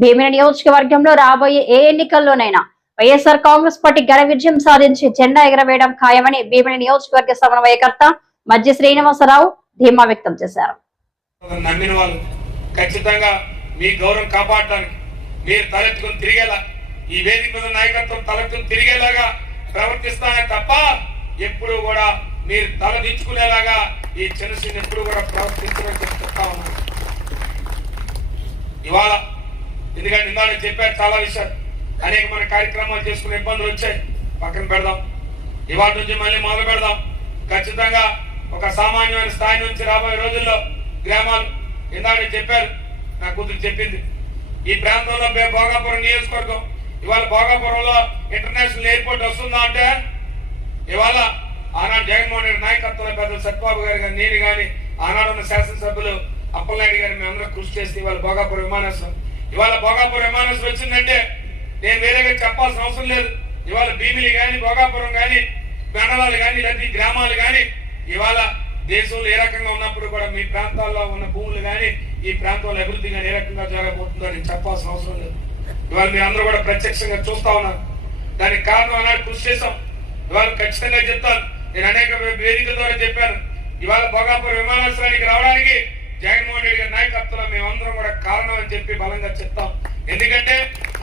భీమిని నియోజకవర్గంలో రాబోయే ఏ ఎన్నికల్లోనైనా వైఎస్ఆర్ కాంగ్రెస్ పార్టీ ఘన విజయం సాధించి జెండా ఎగరవేయడం ఖాయమని భీమిని నియోజకవర్గ సమన్వయకర్త మధ్య శ్రీనివాసరావు ధీమా వ్యక్తం చేశారు. నమ్మిన వాళ్ళు ఖచ్చితంగా మీ గౌరవం కాపాడడానికి మీరు తలెత్తుకుని తిరిగేలా ఈ వేదిక మీద నాయకత్వం తలెత్తుకుని తిరిగేలాగా ప్రవర్తిస్తానే తప్ప ఎప్పుడు కూడా మీరు తల దించుకునేలాగా ఈ జనసేన ఎప్పుడు కూడా ప్రవర్తించమని చెప్తా ఉన్నాను. ఇవాళ ఎందుకంటే ఇందాక చెప్పారు చాలా విషయాలు, అనేక మన కార్యక్రమాలు చేసుకునే ఇబ్బందులు వచ్చాయి, పక్కన పెడదాం. ఇవాళ నుంచి మళ్ళీ మొదలు పెడదాం. ఖచ్చితంగా ఒక సామాన్యమైన స్థాయి నుంచి రాబోయే రోజుల్లో గ్రామాలు ఇందాక చెప్పారు, నా కూతురు చెప్పింది, ఈ ప్రాంతంలో భోగాపురం నియోజకవర్గం ఇవాళ భోగాపురంలో ఇంటర్నేషనల్ ఎయిర్పోర్ట్ వస్తుందా అంటే ఇవాళ ఆనాడు జగన్మోహన్ రెడ్డి నాయకత్వంలో పెద్దలు సత్యబాబు గారు కానీ నేను కానీ ఆనాడు ఉన్న శాసనసభ్యులు అప్పలనాయుడు గారు మేమందరం కృషి చేస్తే ఇవాళ భోగాపురం విమానాశ్రయం ఇవాళ భోగాపురం విమానాశ్రయం వచ్చిందంటే నేను వేరేగా చెప్పాల్సిన అవసరం లేదు. ఇవాళ భీమిలి కానీ భోగాపురం కానీ మండలాలు కానీ లేదా గ్రామాలు కానీ ఇవాళ దేశంలో ఏ రకంగా ఉన్నప్పుడు కూడా మీ ప్రాంతాల్లో ఉన్న భూములు కానీ ఈ ప్రాంతంలో అభివృద్ధి కానీ ఏ రకంగా జరగబోతుందో నేను చెప్పాల్సిన అవసరం లేదు. ఇవాళ మీరు అందరూ కూడా ప్రత్యక్షంగా చూస్తా ఉన్నారు. దానికి కారణం ఆనాడు కృషి చేశాం. ఇవాళ ఖచ్చితంగా చెప్తాను, నేను అనేక వేదికల ద్వారా చెప్పాను, ఇవాళ భోగాపురం విమానాశ్రయానికి రావడానికి జగన్మోహన్ రెడ్డి గారి నాయకత్వంలో మేమందరం కూడా కారణం అని చెప్పి బలంగా చెప్తాం. ఎందుకంటే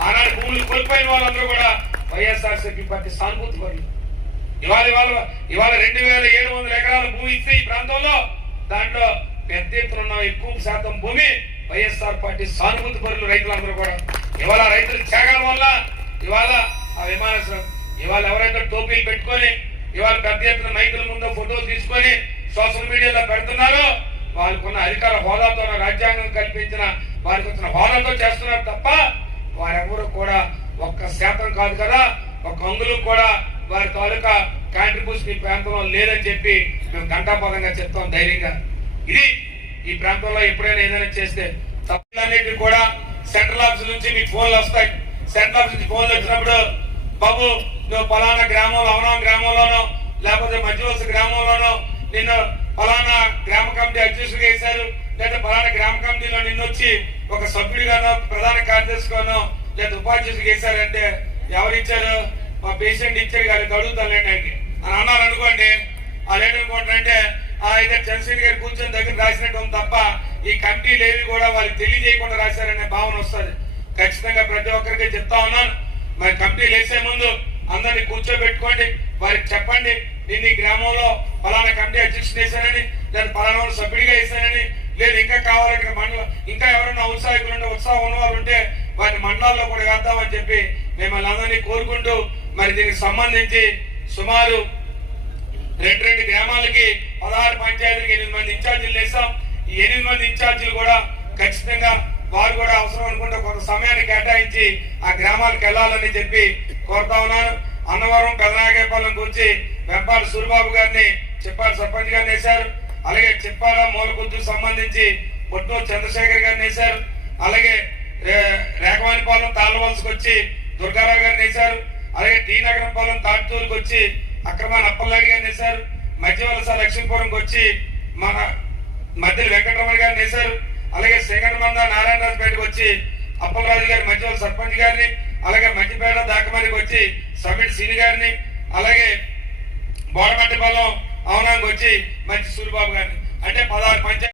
ఆనాడు భూములు కోల్పోయిన వాళ్ళందరూ కూడా వైఎస్ఆర్సీపీ పార్టీ సానుభూతి పరులు. ఇవాళ 2700 ఎకరాల భూమి ఇస్తే ఈ ప్రాంతంలో దాంట్లో పెద్ద ఎత్తున ఎక్కువ శాతం భూమి వైఎస్ఆర్ పార్టీ సానుభూతి పరులు రైతులందరూ కూడా. ఇవాళ రైతుల త్యాగాల వల్ల ఇవాళ ఆ విమానాశ్రయం ఇవాళ ఎవరైతే టోపీలు పెట్టుకొని ఇవాళ పెద్ద ఎత్తున మైకుల ముందు ఫోటోలు తీసుకొని సోషల్ మీడియాలో పెడుతున్నారో వాళ్ళకున్న అధికార హోదాతో రాజ్యాంగం కల్పించిన వారికి వచ్చిన హోదాతో చేస్తున్నారు తప్ప వారెవరు కూడా 1% కాదు కదా, ఒక అంగుళం కూడా వారి తాలూకా కాంట్రిబ్యూషన్ ఈ ప్రాంతంలో లేదని చెప్పి మేము ఘంటాపదంగా చెప్తాం ధైర్యంగా. ఇది ఈ ప్రాంతంలో ఎప్పుడైనా ఏదైనా చేస్తే తప్పులన్నిటికీ కూడా సెంట్రల్ ఆఫీస్ నుంచి మీకు ఫోన్లు వస్తాయి. సెంట్రల్ ఆఫీస్ నుంచి ఫోన్లు వచ్చినప్పుడు బాబు నువ్వు పలానా గ్రామంలో అవనా గ్రామంలోనో లేకపోతే మధ్యవలస గ్రామంలోనో నిన్ను పలానా గ్రామ కమిటీ అధ్యక్షుడిగా వేశారు, లేదా పలానా గ్రామ కమిటీలో నిన్ను వచ్చి ఒక సభ్యుడిగానో ప్రధాన కార్యదర్శిగానో లేదా ఉపాధ్యక్షుడిగా వేశారంటే ఎవరు ఇచ్చారు? మా పేషెంట్ ఇచ్చారు కానీ అడుగుతానులేండి అని అన్నారు అనుకోండి. వాళ్ళు ఏంటనుకుంటారంటే అయితే చంద్రశేఖర్ గారు కూర్చొని దగ్గర రాసినట్టు ఉంది తప్ప ఈ కమిటీలు ఏవి కూడా వాళ్ళకి తెలియజేయకుండా రాశారనే భావన వస్తుంది. ఖచ్చితంగా ప్రతి ఒక్కరికి చెప్తా ఉన్నాను, మరి కమిటీలు వేసే ముందు అందరినీ కూర్చోబెట్టుకోండి, వారికి చెప్పండి నేను ఈ గ్రామంలో పలానా కమిటీ అధ్యక్షుడు వేశానని, లేదా పలానా సభ్యుడిగా వేశానని, లేదు ఇంకా కావాలంటే మండలం ఇంకా ఎవరైనా ఉత్సాహం ఉన్నవారు ఉంటే వారి మండలాల్లో కూడా వేద్దామని చెప్పి మిమ్మల్ని అందరినీ కోరుకుంటూ మరి దీనికి సంబంధించి సుమారు 2 గ్రామాలకి 16 పంచాయతీలకు 8 మంది ఇన్ఛార్జీలు వేసాం. ఈ 8 మంది ఇన్ఛార్జీలు కూడా ఖచ్చితంగా వారు కూడా అవసరం అనుకుంటే కొంత సమయాన్ని కేటాయించి ఆ గ్రామాలకు వెళ్లాలని చెప్పి కోరుతా ఉన్నాను. అన్నవరం పెదనాగేపాలెం గురించి వెంపాల సూరిబాబు గారిని చెప్పాల సర్పంచ్ గారిని వేశారు. అలాగే చెప్పాల మూలకొద్దుకు సంబంధించి పొట్నూరు చంద్రశేఖర్ గారిని వేశారు. అలాగే రేఖవానిపాలెం తాళ్ళవలసకు వచ్చి దుర్గారావు గారిని వేశారు. అలాగే టీ నగరంపాలెం తాటూరుకు వచ్చి అక్రమాన్ అప్పలనాయుడు గారిని వేశారు. మధ్యవలస లక్ష్మీపురంకి వచ్చి మన మధ్య వెంకటరమణ గారిని వేశారు. అలాగే సింగనమంద నారాయణరాజుపేటకు వచ్చి అప్పలరాజు గారి మధ్యవలస సర్పంచ్ గారిని, అలాగే మధ్యపేట దాకమరికి వచ్చి సమిట్ సిని గారిని, అలాగే బోడమట్టిపాలెం అవనానికి వచ్చి మంచి సూరిబాబు గారిని, అంటే 16 పంచాయతీ